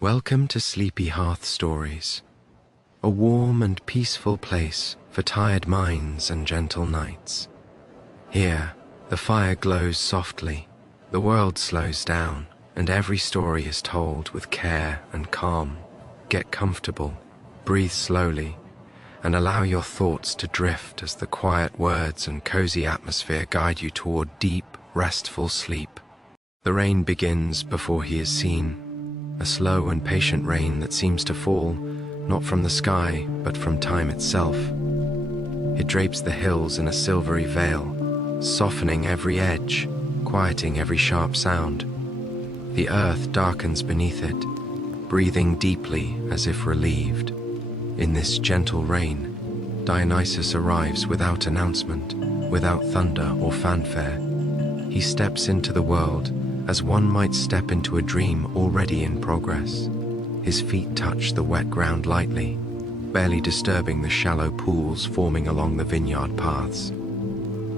Welcome to Sleepy Hearth Stories, a warm and peaceful place for tired minds and gentle nights. Here, the fire glows softly, the world slows down, and every story is told with care and calm. Get comfortable, breathe slowly, and allow your thoughts to drift as the quiet words and cozy atmosphere guide you toward deep, restful sleep. The rain begins before he is seen. A slow and patient rain that seems to fall, not from the sky, but from time itself. It drapes the hills in a silvery veil, softening every edge, quieting every sharp sound. The earth darkens beneath it, breathing deeply as if relieved. In this gentle rain, Dionysus arrives without announcement, without thunder or fanfare. He steps into the world as one might step into a dream already in progress. His feet touch the wet ground lightly, barely disturbing the shallow pools forming along the vineyard paths.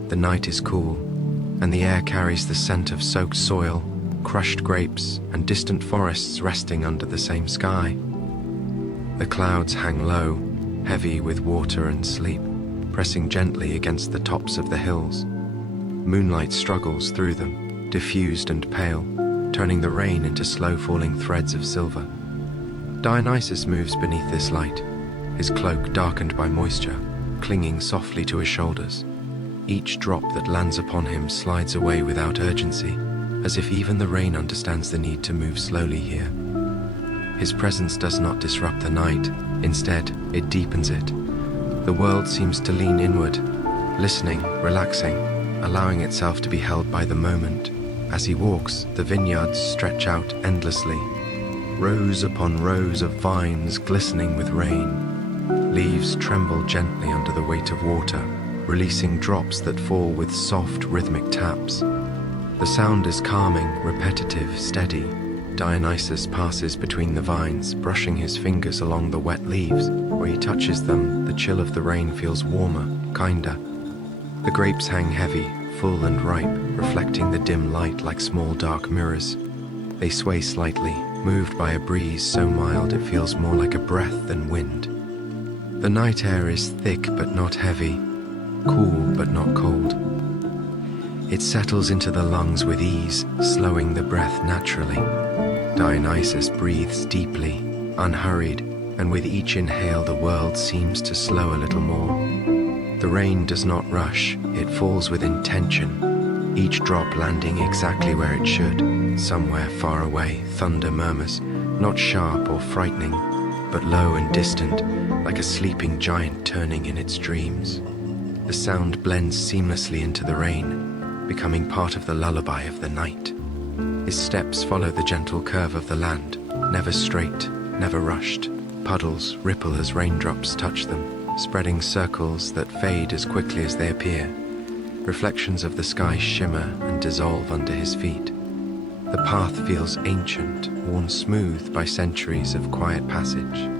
The night is cool, and the air carries the scent of soaked soil, crushed grapes, and distant forests resting under the same sky. The clouds hang low, heavy with water and sleep, pressing gently against the tops of the hills. Moonlight struggles through them, diffused and pale, turning the rain into slow-falling threads of silver. Dionysus moves beneath this light, his cloak darkened by moisture, clinging softly to his shoulders. Each drop that lands upon him slides away without urgency, as if even the rain understands the need to move slowly here. His presence does not disrupt the night, instead, it deepens it. The world seems to lean inward, listening, relaxing, allowing itself to be held by the moment. As he walks, the vineyards stretch out endlessly, rows upon rows of vines glistening with rain. Leaves tremble gently under the weight of water, releasing drops that fall with soft, rhythmic taps. The sound is calming, repetitive, steady. Dionysus passes between the vines, brushing his fingers along the wet leaves. Where he touches them, the chill of the rain feels warmer, kinder. The grapes hang heavy, full and ripe, reflecting the dim light like small dark mirrors. They sway slightly, moved by a breeze so mild it feels more like a breath than wind. The night air is thick but not heavy, cool but not cold. It settles into the lungs with ease, slowing the breath naturally. Dionysus breathes deeply, unhurried, and with each inhale the world seems to slow a little more. The rain does not rush, it falls with intention, each drop landing exactly where it should. Somewhere far away, thunder murmurs, not sharp or frightening, but low and distant, like a sleeping giant turning in its dreams. The sound blends seamlessly into the rain, becoming part of the lullaby of the night. His steps follow the gentle curve of the land, never straight, never rushed. Puddles ripple as raindrops touch them, spreading circles that fade as quickly as they appear. Reflections of the sky shimmer and dissolve under his feet. The path feels ancient, worn smooth by centuries of quiet passage.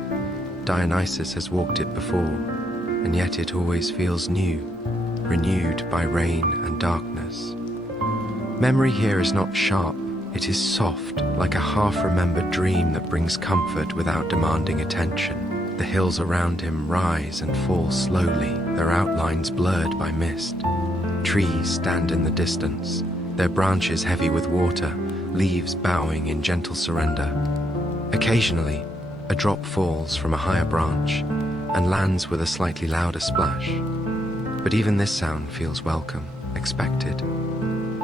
Dionysus has walked it before, and yet it always feels new, renewed by rain and darkness. Memory here is not sharp, it is soft, like a half-remembered dream that brings comfort without demanding attention. The hills around him rise and fall slowly, their outlines blurred by mist. Trees stand in the distance, their branches heavy with water, leaves bowing in gentle surrender. Occasionally, a drop falls from a higher branch and lands with a slightly louder splash. But even this sound feels welcome, expected.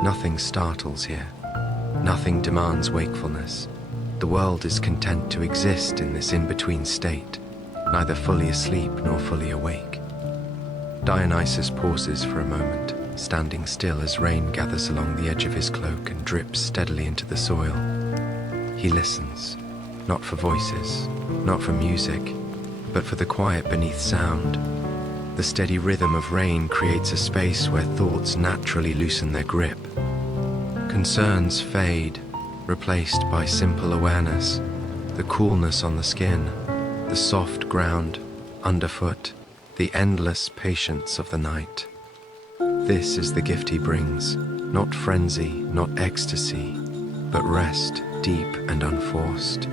Nothing startles here. Nothing demands wakefulness. The world is content to exist in this in-between state, neither fully asleep nor fully awake. Dionysus pauses for a moment, standing still as rain gathers along the edge of his cloak and drips steadily into the soil. He listens, not for voices, not for music, but for the quiet beneath sound. The steady rhythm of rain creates a space where thoughts naturally loosen their grip. Concerns fade, replaced by simple awareness, the coolness on the skin, the soft ground underfoot, the endless patience of the night. This is the gift he brings, not frenzy, not ecstasy, but rest deep and unforced.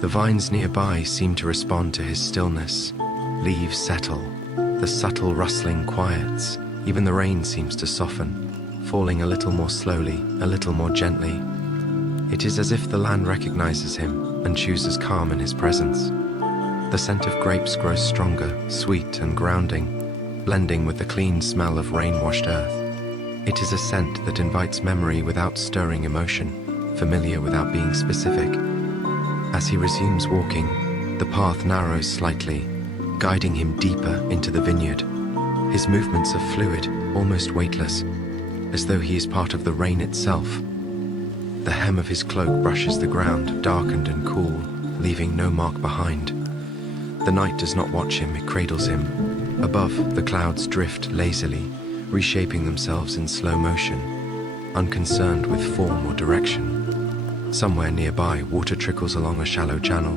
The vines nearby seem to respond to his stillness. Leaves settle, the subtle rustling quiets, even the rain seems to soften, falling a little more slowly, a little more gently. It is as if the land recognizes him and chooses calm in his presence. The scent of grapes grows stronger, sweet and grounding, blending with the clean smell of rain-washed earth. It is a scent that invites memory without stirring emotion, familiar without being specific. As he resumes walking, the path narrows slightly, guiding him deeper into the vineyard. His movements are fluid, almost weightless, as though he is part of the rain itself. The hem of his cloak brushes the ground, darkened and cool, leaving no mark behind. The night does not watch him, it cradles him. Above, the clouds drift lazily, reshaping themselves in slow motion, unconcerned with form or direction. Somewhere nearby, water trickles along a shallow channel,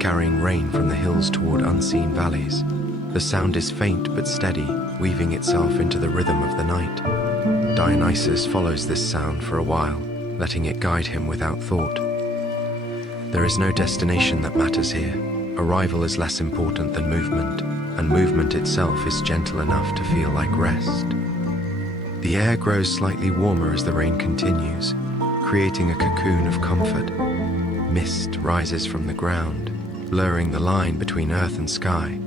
carrying rain from the hills toward unseen valleys. The sound is faint but steady, weaving itself into the rhythm of the night. Dionysus follows this sound for a while, letting it guide him without thought. There is no destination that matters here. Arrival is less important than movement, and movement itself is gentle enough to feel like rest. The air grows slightly warmer as the rain continues, creating a cocoon of comfort. Mist rises from the ground, blurring the line between earth and sky.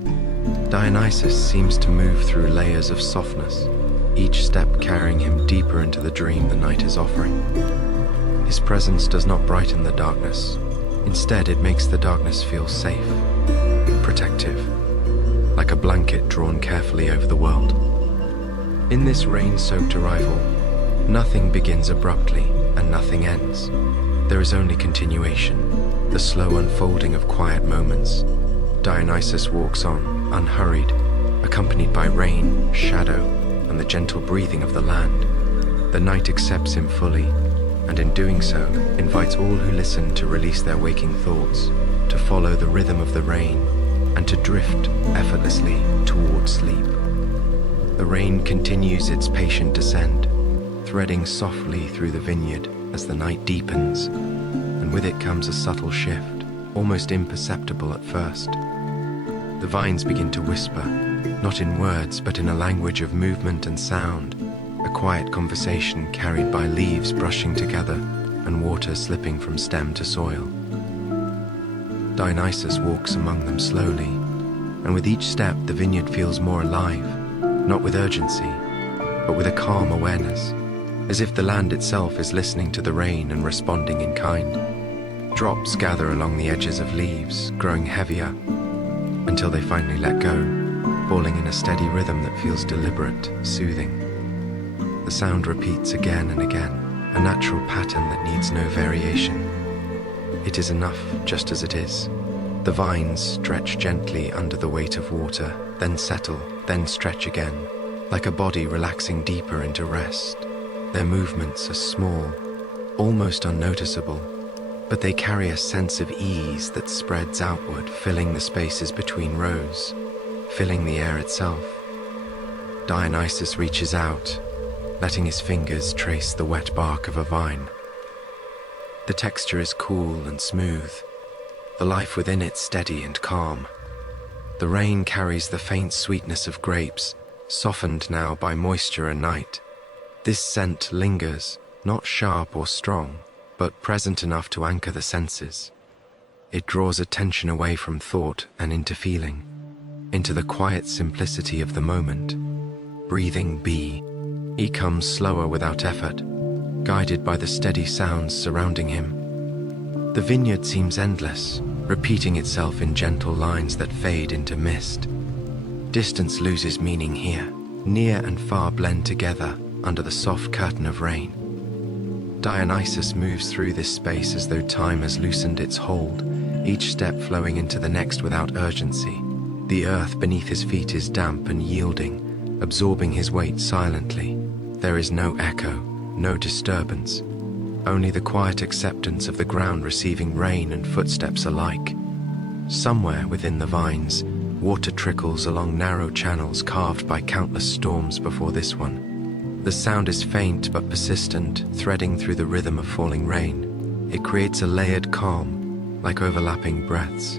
Dionysus seems to move through layers of softness, each step carrying him deeper into the dream the night is offering. His presence does not brighten the darkness. Instead, it makes the darkness feel safe, protective, like a blanket drawn carefully over the world. In this rain-soaked arrival, nothing begins abruptly and nothing ends. There is only continuation, the slow unfolding of quiet moments. Dionysus walks on, unhurried, accompanied by rain, shadow, and the gentle breathing of the land. The night accepts him fully, and in doing so, invites all who listen to release their waking thoughts, to follow the rhythm of the rain, and to drift effortlessly toward sleep. The rain continues its patient descent, threading softly through the vineyard as the night deepens, and with it comes a subtle shift, almost imperceptible at first. The vines begin to whisper, not in words but in a language of movement and sound, a quiet conversation carried by leaves brushing together and water slipping from stem to soil. Dionysus walks among them slowly, and with each step the vineyard feels more alive, not with urgency, but with a calm awareness, as if the land itself is listening to the rain and responding in kind. Drops gather along the edges of leaves, growing heavier, until they finally let go, falling in a steady rhythm that feels deliberate, soothing. The sound repeats again and again, a natural pattern that needs no variation. It is enough just as it is. The vines stretch gently under the weight of water, then settle, then stretch again, like a body relaxing deeper into rest. Their movements are small, almost unnoticeable, but they carry a sense of ease that spreads outward, filling the spaces between rows, filling the air itself. Dionysus reaches out, letting his fingers trace the wet bark of a vine. The texture is cool and smooth, the life within it steady and calm. The rain carries the faint sweetness of grapes, softened now by moisture and night. This scent lingers, not sharp or strong, but present enough to anchor the senses. It draws attention away from thought and into feeling, into the quiet simplicity of the moment. Breathing be. He comes slower without effort, guided by the steady sounds surrounding him. The vineyard seems endless, repeating itself in gentle lines that fade into mist. Distance loses meaning here. Near and far blend together under the soft curtain of rain. Dionysus moves through this space as though time has loosened its hold, each step flowing into the next without urgency. The earth beneath his feet is damp and yielding, absorbing his weight silently. There is no echo, no disturbance, only the quiet acceptance of the ground receiving rain and footsteps alike. Somewhere within the vines, water trickles along narrow channels carved by countless storms before this one. The sound is faint but persistent, threading through the rhythm of falling rain. It creates a layered calm, like overlapping breaths.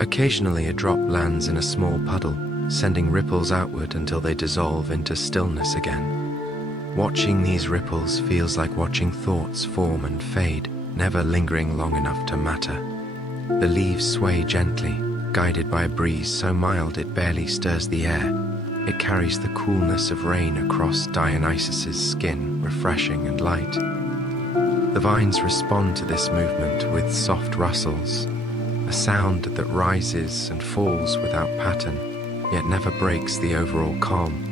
Occasionally a drop lands in a small puddle, sending ripples outward until they dissolve into stillness again. Watching these ripples feels like watching thoughts form and fade, never lingering long enough to matter. The leaves sway gently, guided by a breeze so mild it barely stirs the air. It carries the coolness of rain across Dionysus's skin, refreshing and light. The vines respond to this movement with soft rustles, a sound that rises and falls without pattern, yet never breaks the overall calm.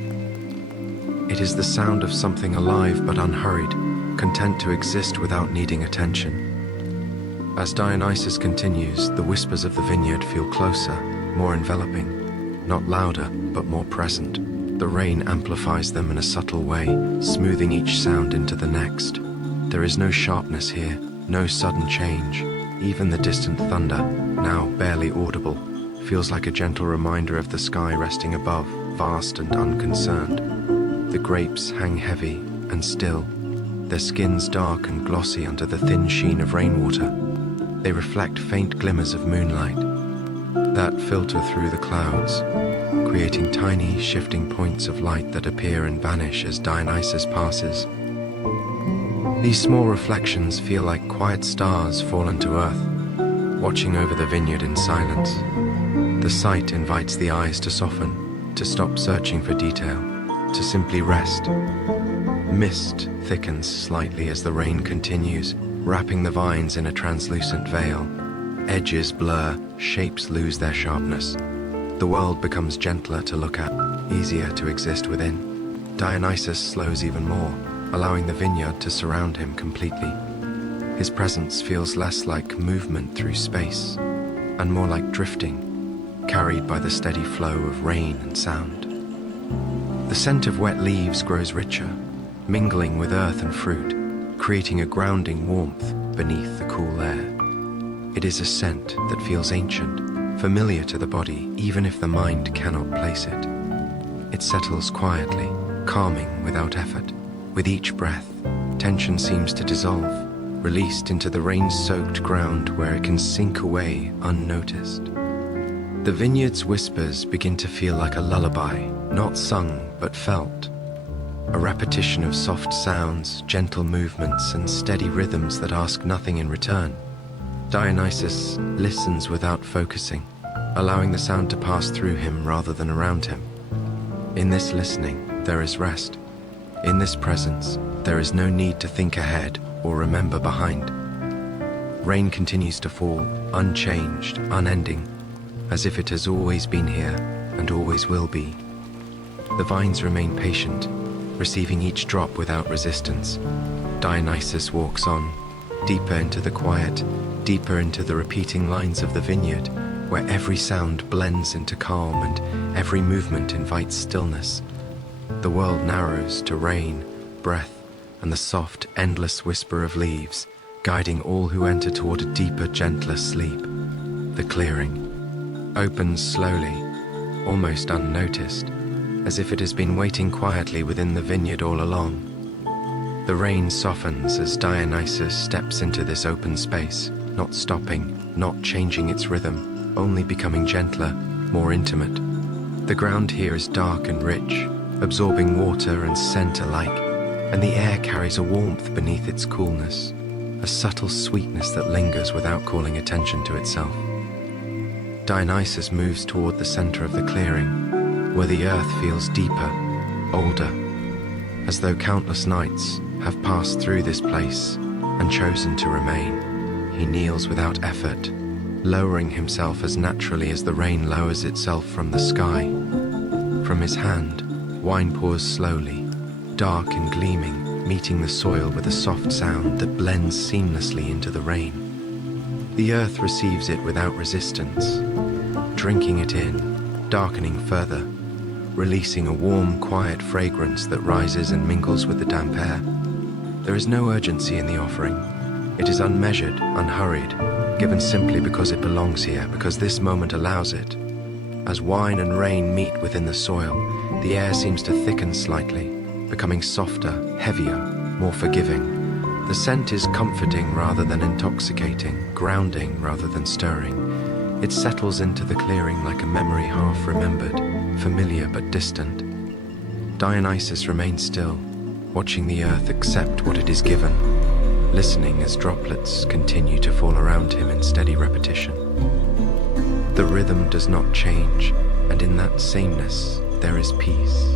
It is the sound of something alive but unhurried, content to exist without needing attention. As Dionysus continues, the whispers of the vineyard feel closer, more enveloping, not louder but more present. The rain amplifies them in a subtle way, smoothing each sound into the next. There is no sharpness here, no sudden change. Even the distant thunder, now barely audible, feels like a gentle reminder of the sky resting above, vast and unconcerned. The grapes hang heavy and still, their skins dark and glossy under the thin sheen of rainwater. They reflect faint glimmers of moonlight that filter through the clouds, creating tiny, shifting points of light that appear and vanish as Dionysus passes. These small reflections feel like quiet stars fallen to earth, watching over the vineyard in silence. The sight invites the eyes to soften, to stop searching for detail, to simply rest. Mist thickens slightly as the rain continues, wrapping the vines in a translucent veil. Edges blur, shapes lose their sharpness. The world becomes gentler to look at, easier to exist within. Dionysus slows even more, allowing the vineyard to surround him completely. His presence feels less like movement through space, and more like drifting, carried by the steady flow of rain and sound. The scent of wet leaves grows richer, mingling with earth and fruit, creating a grounding warmth beneath the cool air. It is a scent that feels ancient, familiar to the body, even if the mind cannot place it. It settles quietly, calming without effort. With each breath, tension seems to dissolve, released into the rain-soaked ground where it can sink away unnoticed. The vineyard's whispers begin to feel like a lullaby, not sung but felt. A repetition of soft sounds, gentle movements, and steady rhythms that ask nothing in return. Dionysus listens without focusing, allowing the sound to pass through him rather than around him. In this listening, there is rest. In this presence, there is no need to think ahead or remember behind. Rain continues to fall, unchanged, unending, as if it has always been here and always will be. The vines remain patient, receiving each drop without resistance. Dionysus walks on, deeper into the quiet, deeper into the repeating lines of the vineyard, where every sound blends into calm and every movement invites stillness. The world narrows to rain, breath, and the soft, endless whisper of leaves, guiding all who enter toward a deeper, gentler sleep. The clearing opens slowly, almost unnoticed, as if it has been waiting quietly within the vineyard all along. The rain softens as Dionysus steps into this open space, not stopping, not changing its rhythm, only becoming gentler, more intimate. The ground here is dark and rich, absorbing water and scent alike, and the air carries a warmth beneath its coolness, a subtle sweetness that lingers without calling attention to itself. Dionysus moves toward the center of the clearing, where the earth feels deeper, older, as though countless nights have passed through this place and chosen to remain. He kneels without effort, lowering himself as naturally as the rain lowers itself from the sky. From his hand, wine pours slowly, dark and gleaming, meeting the soil with a soft sound that blends seamlessly into the rain. The earth receives it without resistance, drinking it in, darkening further, releasing a warm, quiet fragrance that rises and mingles with the damp air. There is no urgency in the offering. It is unmeasured, unhurried, given simply because it belongs here, because this moment allows it. As wine and rain meet within the soil, the air seems to thicken slightly, becoming softer, heavier, more forgiving. The scent is comforting rather than intoxicating, grounding rather than stirring. It settles into the clearing like a memory half remembered, familiar but distant. Dionysus remains still, watching the earth accept what it is given, listening as droplets continue to fall around him in steady repetition. The rhythm does not change, and in that sameness there is peace.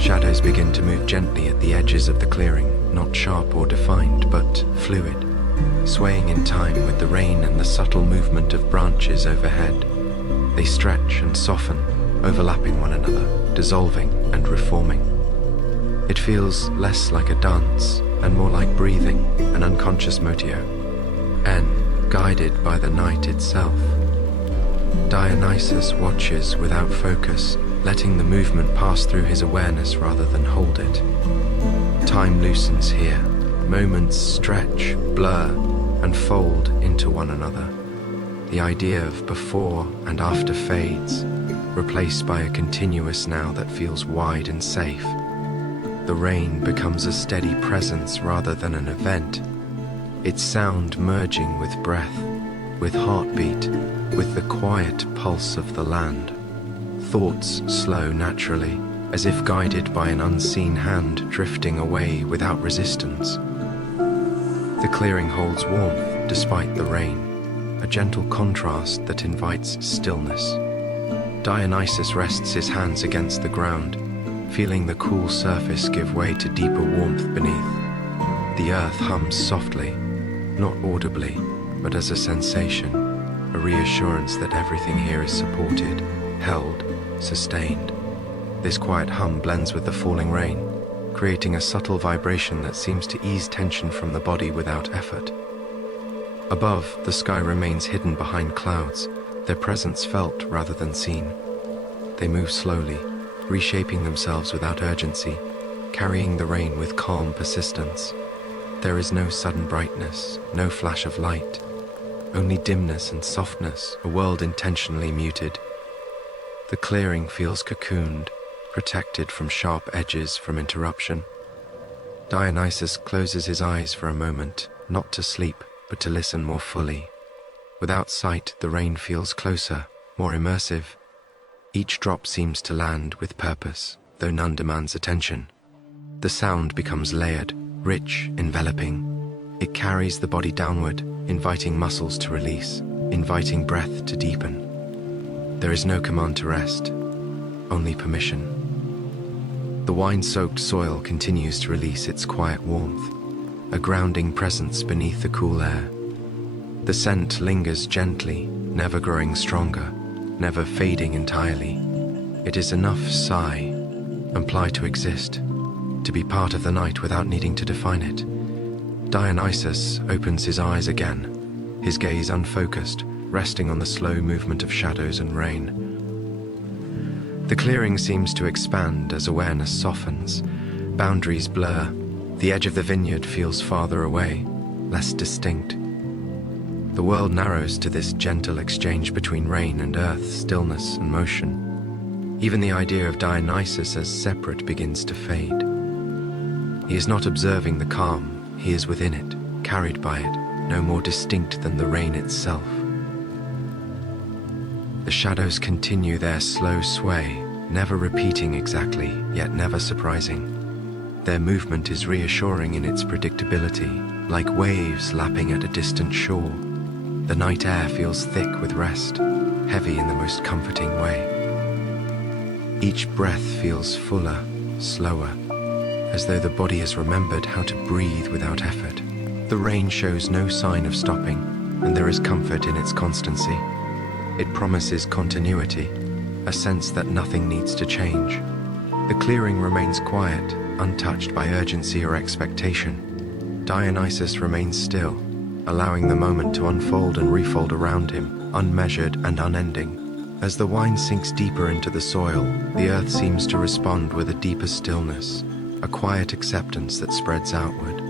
Shadows begin to move gently at the edges of the clearing, not sharp or defined, but fluid, swaying in time with the rain and the subtle movement of branches overhead. They stretch and soften, overlapping one another, dissolving and reforming. It feels less like a dance and more like breathing, an unconscious motio, and guided by the night itself. Dionysus watches without focus, letting the movement pass through his awareness rather than hold it. Time loosens here. Moments stretch, blur, and fold into one another. The idea of before and after fades, replaced by a continuous now that feels wide and safe. The rain becomes a steady presence rather than an event, its sound merging with breath, with heartbeat, with the quiet pulse of the land. Thoughts slow naturally, as if guided by an unseen hand drifting away without resistance. The clearing holds warmth despite the rain, a gentle contrast that invites stillness. Dionysus rests his hands against the ground, feeling the cool surface give way to deeper warmth beneath. The earth hums softly, not audibly, but as a sensation, a reassurance that everything here is supported, held, sustained. This quiet hum blends with the falling rain, creating a subtle vibration that seems to ease tension from the body without effort. Above, the sky remains hidden behind clouds, their presence felt rather than seen. They move slowly, reshaping themselves without urgency, carrying the rain with calm persistence. There is no sudden brightness, no flash of light, only dimness and softness, a world intentionally muted. The clearing feels cocooned, protected from sharp edges, from interruption. Dionysus closes his eyes for a moment, not to sleep, but to listen more fully. Without sight, the rain feels closer, more immersive. Each drop seems to land with purpose, though none demands attention. The sound becomes layered, rich, enveloping. It carries the body downward, inviting muscles to release, inviting breath to deepen. There is no command to rest, only permission. The wine-soaked soil continues to release its quiet warmth, a grounding presence beneath the cool air. The scent lingers gently, never growing stronger, never fading entirely. It is enough sigh, imply to exist, to be part of the night without needing to define it. Dionysus opens his eyes again, his gaze unfocused, resting on the slow movement of shadows and rain. The clearing seems to expand as awareness softens. Boundaries blur. The edge of the vineyard feels farther away, less distinct. The world narrows to this gentle exchange between rain and earth, stillness and motion. Even the idea of Dionysus as separate begins to fade. He is not observing the calm, he is within it, carried by it, no more distinct than the rain itself. The shadows continue their slow sway, never repeating exactly, yet never surprising. Their movement is reassuring in its predictability, like waves lapping at a distant shore. The night air feels thick with rest, heavy in the most comforting way. Each breath feels fuller, slower, as though the body has remembered how to breathe without effort. The rain shows no sign of stopping, and there is comfort in its constancy. It promises continuity, a sense that nothing needs to change. The clearing remains quiet, untouched by urgency or expectation. Dionysus remains still, allowing the moment to unfold and refold around him, unmeasured and unending. As the wine sinks deeper into the soil, the earth seems to respond with a deeper stillness, a quiet acceptance that spreads outward.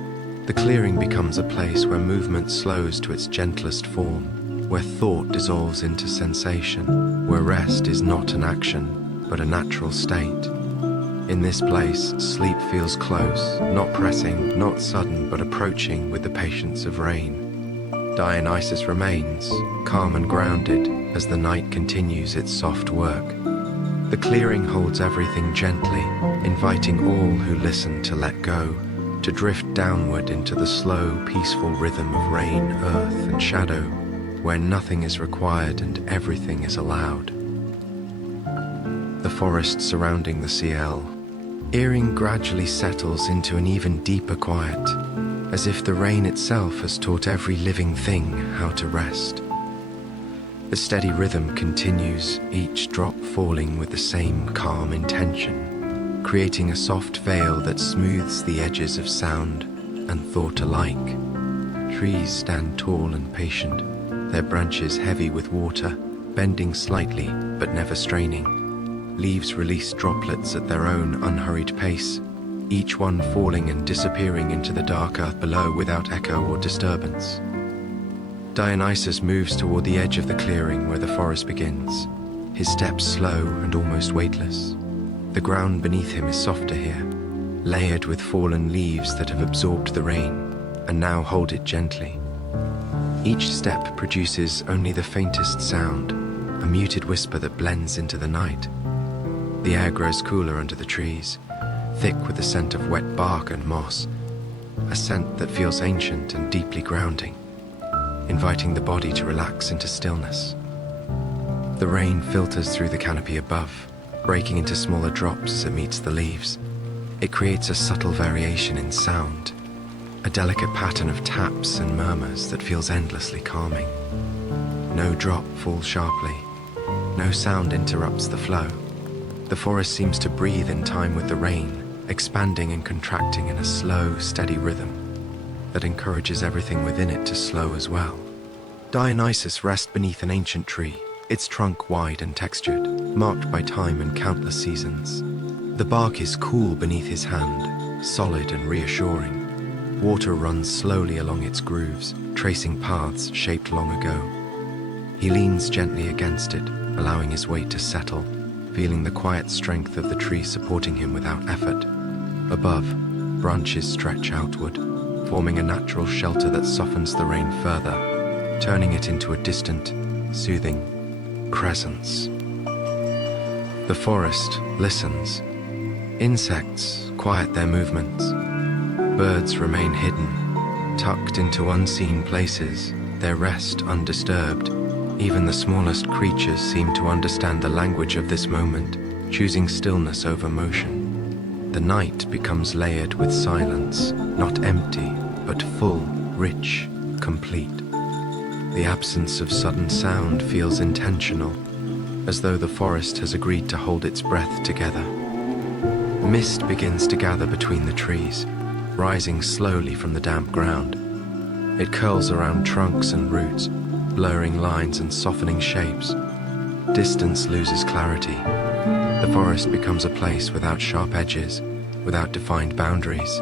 The clearing becomes a place where movement slows to its gentlest form, where thought dissolves into sensation, where rest is not an action, but a natural state. In this place, sleep feels close, not pressing, not sudden, but approaching with the patience of rain. Dionysus remains, calm and grounded, as the night continues its soft work. The clearing holds everything gently, inviting all who listen to let go, to drift downward into the slow, peaceful rhythm of rain, earth, and shadow, where nothing is required and everything is allowed. The forest surrounding the ciel. Earring gradually settles into an even deeper quiet, as if the rain itself has taught every living thing how to rest. The steady rhythm continues, each drop falling with the same calm intention, creating a soft veil that smooths the edges of sound and thought alike. Trees stand tall and patient, their branches heavy with water, bending slightly but never straining. Leaves release droplets at their own unhurried pace, each one falling and disappearing into the dark earth below without echo or disturbance. Dionysus moves toward the edge of the clearing where the forest begins, his steps slow and almost weightless. The ground beneath him is softer here, layered with fallen leaves that have absorbed the rain and now hold it gently. Each step produces only the faintest sound, a muted whisper that blends into the night. The air grows cooler under the trees, thick with the scent of wet bark and moss, a scent that feels ancient and deeply grounding, inviting the body to relax into stillness. The rain filters through the canopy above, breaking into smaller drops as it meets the leaves. It creates a subtle variation in sound, a delicate pattern of taps and murmurs that feels endlessly calming. No drop falls sharply, no sound interrupts the flow. The forest seems to breathe in time with the rain, expanding and contracting in a slow, steady rhythm that encourages everything within it to slow as well. Dionysus rests beneath an ancient tree, its trunk wide and textured, marked by time and countless seasons. The bark is cool beneath his hand, solid and reassuring. Water runs slowly along its grooves, tracing paths shaped long ago. He leans gently against it, allowing his weight to settle, feeling the quiet strength of the tree supporting him without effort. Above, branches stretch outward, forming a natural shelter that softens the rain further, turning it into a distant, soothing presence. The forest listens. Insects quiet their movements. Birds remain hidden, tucked into unseen places, their rest undisturbed. Even the smallest creatures seem to understand the language of this moment, choosing stillness over motion. The night becomes layered with silence, not empty, but full, rich, complete. The absence of sudden sound feels intentional, as though the forest has agreed to hold its breath together. Mist begins to gather between the trees, rising slowly from the damp ground. It curls around trunks and roots, blurring lines and softening shapes. Distance loses clarity. The forest becomes a place without sharp edges, without defined boundaries.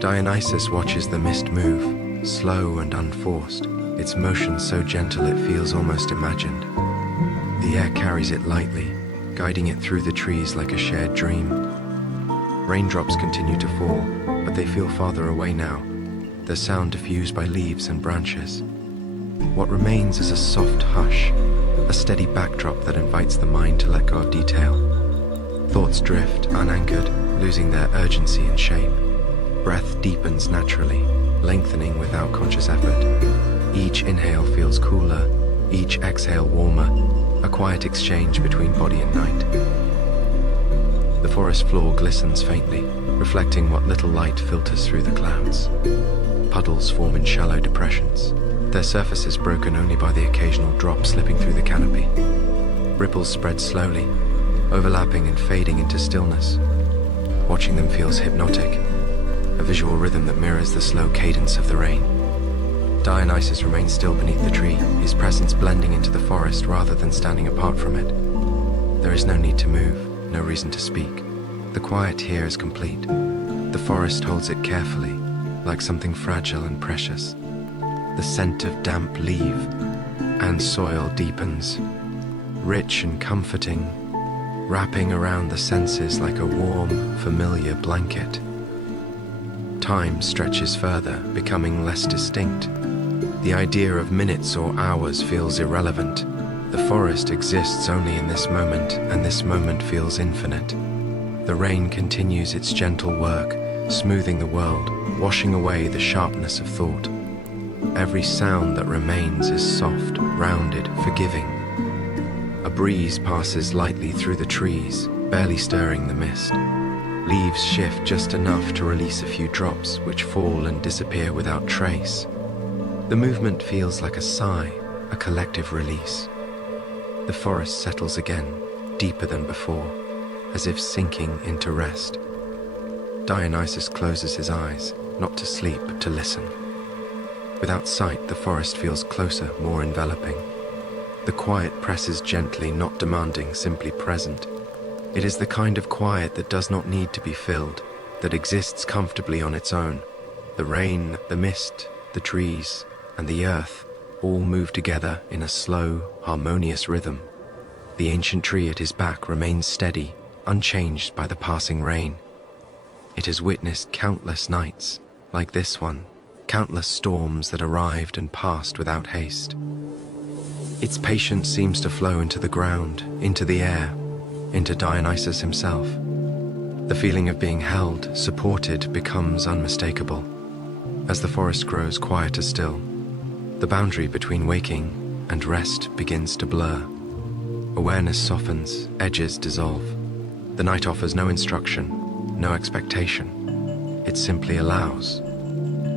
Dionysus watches the mist move, slow and unforced, its motion so gentle it feels almost imagined. The air carries it lightly, guiding it through the trees like a shared dream. Raindrops continue to fall, but they feel farther away now, their sound diffused by leaves and branches. What remains is a soft hush, a steady backdrop that invites the mind to let go of detail. Thoughts drift, unanchored, losing their urgency and shape. Breath deepens naturally, lengthening without conscious effort. Each inhale feels cooler, each exhale warmer, a quiet exchange between body and night. The forest floor glistens faintly, reflecting what little light filters through the clouds. Puddles form in shallow depressions, their surfaces broken only by the occasional drop slipping through the canopy. Ripples spread slowly, overlapping and fading into stillness. Watching them feels hypnotic, a visual rhythm that mirrors the slow cadence of the rain. Dionysus remains still beneath the tree, his presence blending into the forest rather than standing apart from it. There is no need to move, no reason to speak. The quiet here is complete. The forest holds it carefully, like something fragile and precious. The scent of damp leaf and soil deepens, rich and comforting, wrapping around the senses like a warm, familiar blanket. Time stretches further, becoming less distinct. The idea of minutes or hours feels irrelevant. The forest exists only in this moment, and this moment feels infinite. The rain continues its gentle work, smoothing the world, washing away the sharpness of thought. Every sound that remains is soft, rounded, forgiving. A breeze passes lightly through the trees, barely stirring the mist. Leaves shift just enough to release a few drops, which fall and disappear without trace. The movement feels like a sigh, a collective release. The forest settles again, deeper than before, as if sinking into rest. Dionysus closes his eyes, not to sleep, but to listen. Without sight, the forest feels closer, more enveloping. The quiet presses gently, not demanding, simply present. It is the kind of quiet that does not need to be filled, that exists comfortably on its own. The rain, the mist, the trees, and the earth all move together in a slow, harmonious rhythm. The ancient tree at his back remains steady, unchanged by the passing rain. It has witnessed countless nights, like this one, countless storms that arrived and passed without haste. Its patience seems to flow into the ground, into the air, into Dionysus himself. The feeling of being held, supported, becomes unmistakable. As the forest grows quieter still, the boundary between waking and rest begins to blur. Awareness softens, edges dissolve. The night offers no instruction, no expectation. It simply allows.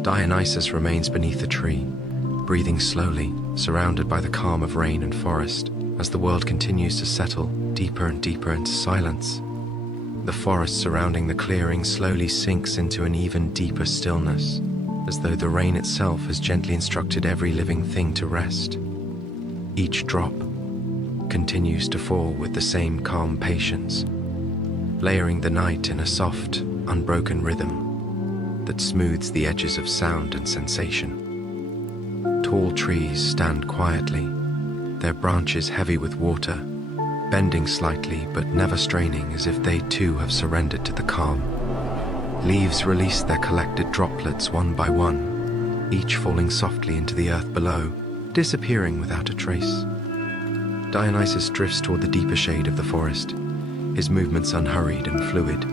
Dionysus remains beneath the tree, breathing slowly, surrounded by the calm of rain and forest, as the world continues to settle deeper and deeper into silence. The forest surrounding the clearing slowly sinks into an even deeper stillness, as though the rain itself has gently instructed every living thing to rest. Each drop continues to fall with the same calm patience, layering the night in a soft, unbroken rhythm that smooths the edges of sound and sensation. Tall trees stand quietly, their branches heavy with water, bending slightly but never straining, as if they too have surrendered to the calm. Leaves release their collected droplets one by one, each falling softly into the earth below, disappearing without a trace. Dionysus drifts toward the deeper shade of the forest, his movements unhurried and fluid.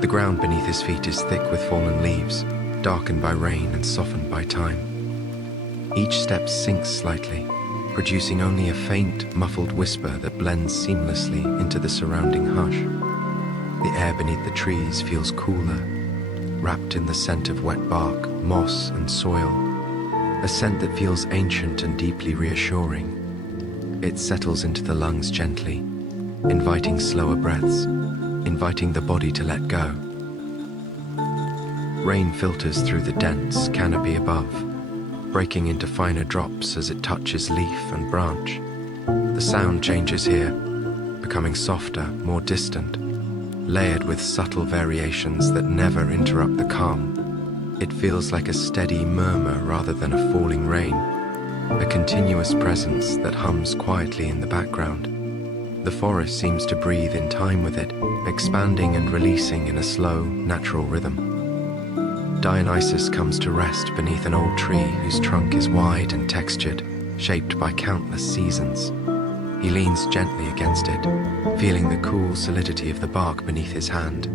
The ground beneath his feet is thick with fallen leaves, darkened by rain and softened by time. Each step sinks slightly, producing only a faint, muffled whisper that blends seamlessly into the surrounding hush. The air beneath the trees feels cooler, wrapped in the scent of wet bark, moss, and soil, a scent that feels ancient and deeply reassuring. It settles into the lungs gently, inviting slower breaths, inviting the body to let go. Rain filters through the dense canopy above, breaking into finer drops as it touches leaf and branch. The sound changes here, becoming softer, more distant, layered with subtle variations that never interrupt the calm. It feels like a steady murmur rather than a falling rain, a continuous presence that hums quietly in the background. The forest seems to breathe in time with it, expanding and releasing in a slow, natural rhythm. Dionysus comes to rest beneath an old tree whose trunk is wide and textured, shaped by countless seasons. He leans gently against it, feeling the cool solidity of the bark beneath his hand.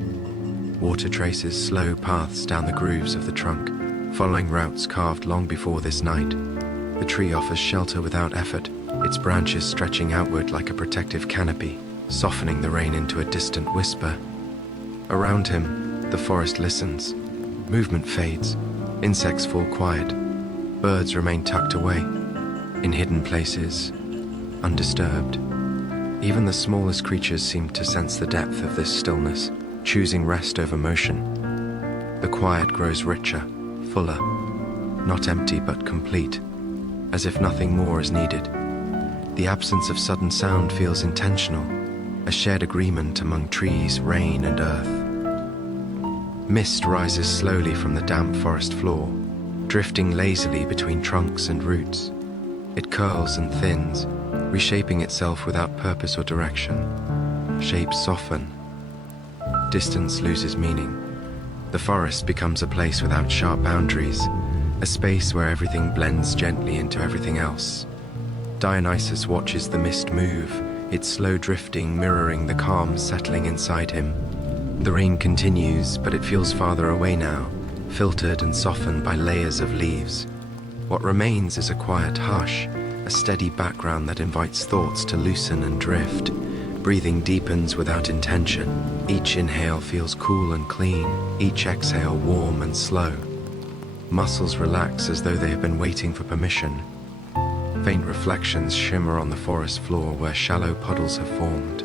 Water traces slow paths down the grooves of the trunk, following routes carved long before this night. The tree offers shelter without effort, its branches stretching outward like a protective canopy, softening the rain into a distant whisper. Around him, the forest listens. Movement fades, insects fall quiet, birds remain tucked away, in hidden places, undisturbed. Even the smallest creatures seem to sense the depth of this stillness, choosing rest over motion. The quiet grows richer, fuller, not empty but complete, as if nothing more is needed. The absence of sudden sound feels intentional, a shared agreement among trees, rain, and earth. Mist rises slowly from the damp forest floor, drifting lazily between trunks and roots. It curls and thins, reshaping itself without purpose or direction. Shapes soften. Distance loses meaning. The forest becomes a place without sharp boundaries, a space where everything blends gently into everything else. Dionysus watches the mist move, its slow drifting mirroring the calm settling inside him. The rain continues, but it feels farther away now, filtered and softened by layers of leaves. What remains is a quiet hush, a steady background that invites thoughts to loosen and drift. Breathing deepens without intention. Each inhale feels cool and clean, each exhale warm and slow. Muscles relax as though they have been waiting for permission. Faint reflections shimmer on the forest floor where shallow puddles have formed.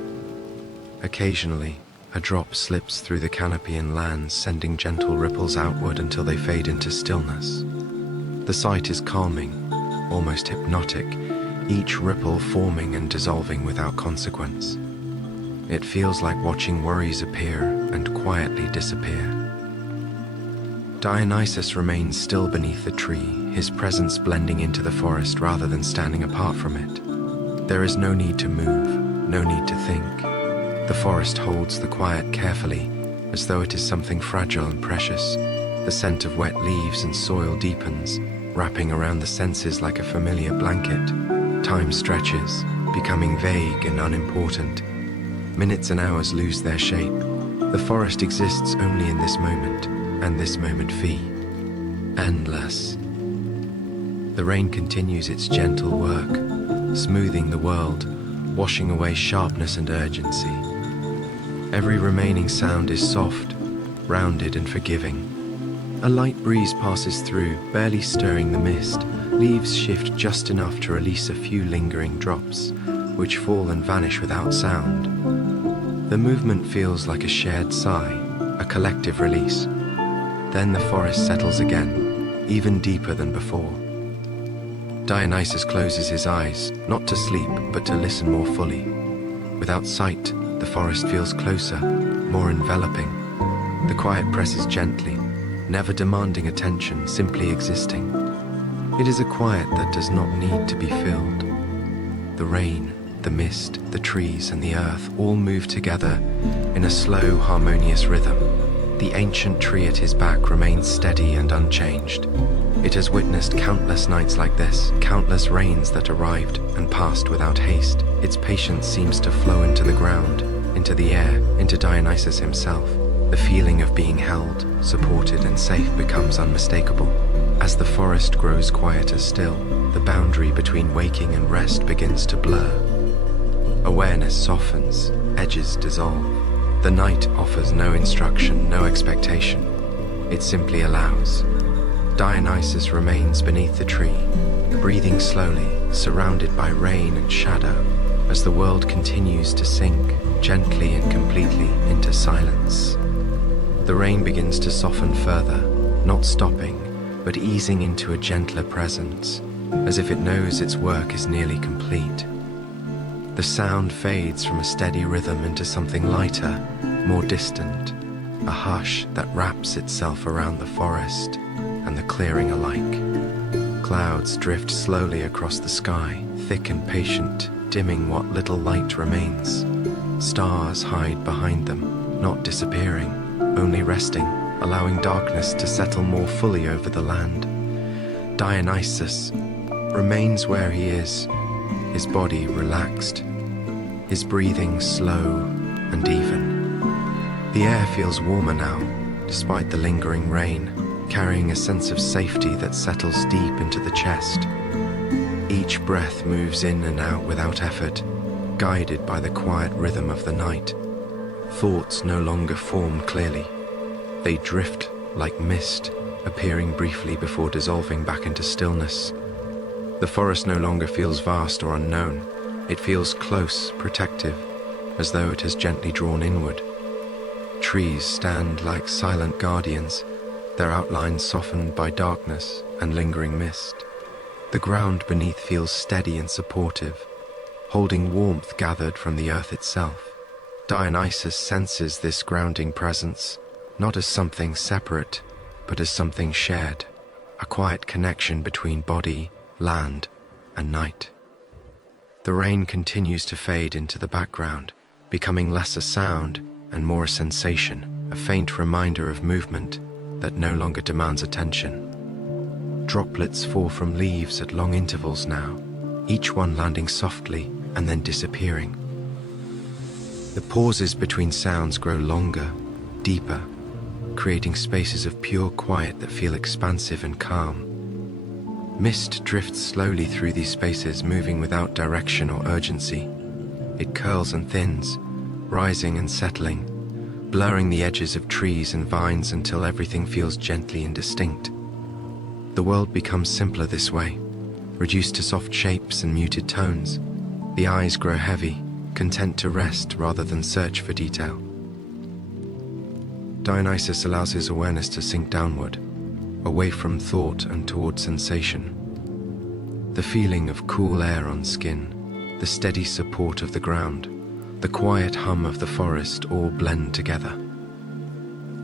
Occasionally, a drop slips through the canopy and lands, sending gentle ripples outward until they fade into stillness. The sight is calming, almost hypnotic, each ripple forming and dissolving without consequence. It feels like watching worries appear and quietly disappear. Dionysus remains still beneath the tree, his presence blending into the forest rather than standing apart from it. There is no need to move, no need to think. The forest holds the quiet carefully, as though it is something fragile and precious. The scent of wet leaves and soil deepens, wrapping around the senses like a familiar blanket. Time stretches, becoming vague and unimportant. Minutes and hours lose their shape. The forest exists only in this moment, and this moment fee. Endless. The rain continues its gentle work, smoothing the world, washing away sharpness and urgency. Every remaining sound is soft, rounded and forgiving. A light breeze passes through, barely stirring the mist. Leaves shift just enough to release a few lingering drops, which fall and vanish without sound. The movement feels like a shared sigh, a collective release. Then the forest settles again, even deeper than before. Dionysus closes his eyes, not to sleep, but to listen more fully. Without sight, the forest feels closer, more enveloping. The quiet presses gently, never demanding attention, simply existing. It is a quiet that does not need to be filled. The rain, the mist, the trees, and the earth all move together in a slow, harmonious rhythm. The ancient tree at his back remains steady and unchanged. It has witnessed countless nights like this, countless rains that arrived and passed without haste. Its patience seems to flow into the ground, into the air, into Dionysus himself. The feeling of being held, supported, and safe becomes unmistakable. As the forest grows quieter still, the boundary between waking and rest begins to blur. Awareness softens, edges dissolve. The night offers no instruction, no expectation. It simply allows. Dionysus remains beneath the tree, breathing slowly, surrounded by rain and shadow, as the world continues to sink, gently and completely, into silence. The rain begins to soften further, not stopping, but easing into a gentler presence, as if it knows its work is nearly complete. The sound fades from a steady rhythm into something lighter, more distant, a hush that wraps itself around the forest and the clearing alike. Clouds drift slowly across the sky, thick and patient, dimming what little light remains. Stars hide behind them, not disappearing, only resting, allowing darkness to settle more fully over the land. Dionysus remains where he is, his body relaxed, his breathing slow and even. The air feels warmer now, despite the lingering rain, carrying a sense of safety that settles deep into the chest. Each breath moves in and out without effort, guided by the quiet rhythm of the night. Thoughts no longer form clearly. They drift like mist, appearing briefly before dissolving back into stillness. The forest no longer feels vast or unknown. It feels close, protective, as though it has gently drawn inward. Trees stand like silent guardians, their outlines softened by darkness and lingering mist. The ground beneath feels steady and supportive, holding warmth gathered from the earth itself. Dionysus senses this grounding presence, not as something separate, but as something shared, a quiet connection between body, land, and night. The rain continues to fade into the background, becoming less a sound and more a sensation, a faint reminder of movement that no longer demands attention. Droplets fall from leaves at long intervals now, each one landing softly and then disappearing. The pauses between sounds grow longer, deeper, creating spaces of pure quiet that feel expansive and calm. Mist drifts slowly through these spaces, moving without direction or urgency. It curls and thins, rising and settling, blurring the edges of trees and vines until everything feels gently indistinct. The world becomes simpler this way, reduced to soft shapes and muted tones. The eyes grow heavy, content to rest rather than search for detail. Dionysus allows his awareness to sink downward, away from thought and toward sensation. The feeling of cool air on skin, the steady support of the ground, the quiet hum of the forest all blend together.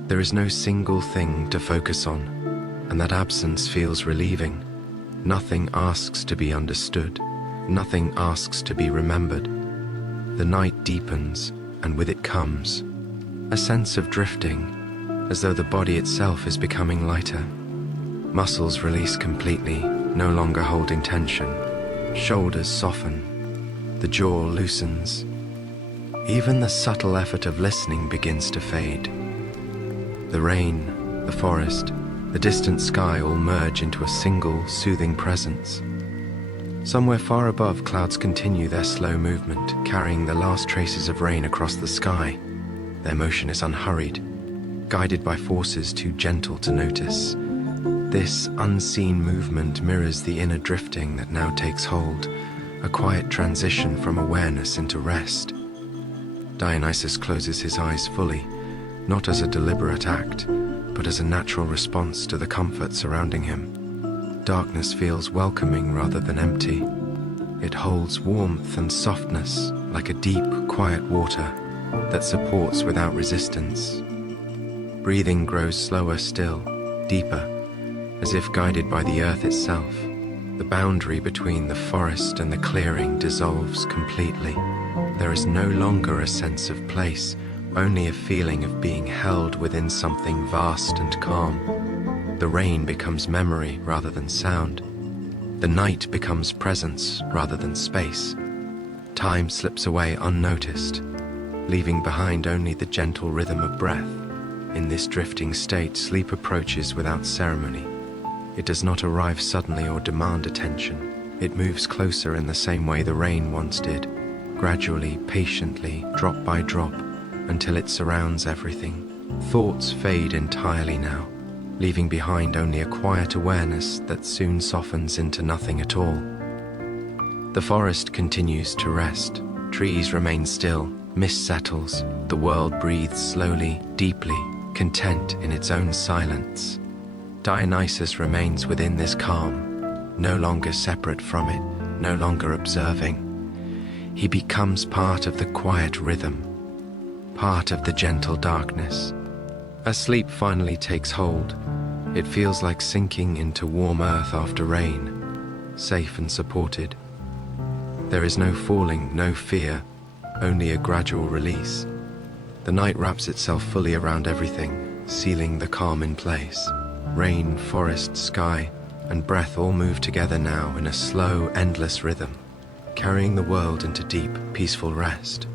There is no single thing to focus on, and that absence feels relieving. Nothing asks to be understood, nothing asks to be remembered. The night deepens, and with it comes a sense of drifting, as though the body itself is becoming lighter. Muscles release completely, no longer holding tension. Shoulders soften, the jaw loosens. Even the subtle effort of listening begins to fade. The rain, the forest, the distant sky all merge into a single, soothing presence. Somewhere far above, clouds continue their slow movement, carrying the last traces of rain across the sky. Their motion is unhurried, guided by forces too gentle to notice. This unseen movement mirrors the inner drifting that now takes hold, a quiet transition from awareness into rest. Dionysus closes his eyes fully, not as a deliberate act, but as a natural response to the comfort surrounding him. Darkness feels welcoming rather than empty. It holds warmth and softness, like a deep, quiet water that supports without resistance. Breathing grows slower still, deeper, as if guided by the earth itself. The boundary between the forest and the clearing dissolves completely. There is no longer a sense of place, only a feeling of being held within something vast and calm. The rain becomes memory rather than sound. The night becomes presence rather than space. Time slips away unnoticed, leaving behind only the gentle rhythm of breath. In this drifting state, sleep approaches without ceremony. It does not arrive suddenly or demand attention. It moves closer in the same way the rain once did, gradually, patiently, drop by drop, until it surrounds everything. Thoughts fade entirely now, leaving behind only a quiet awareness that soon softens into nothing at all. The forest continues to rest. Trees remain still, mist settles, the world breathes slowly, deeply, content in its own silence. Dionysus remains within this calm, no longer separate from it, no longer observing. He becomes part of the quiet rhythm, part of the gentle darkness. As sleep finally takes hold, it feels like sinking into warm earth after rain, safe and supported. There is no falling, no fear, only a gradual release. The night wraps itself fully around everything, sealing the calm in place. Rain, forest, sky, and breath all move together now in a slow, endless rhythm, carrying the world into deep, peaceful rest.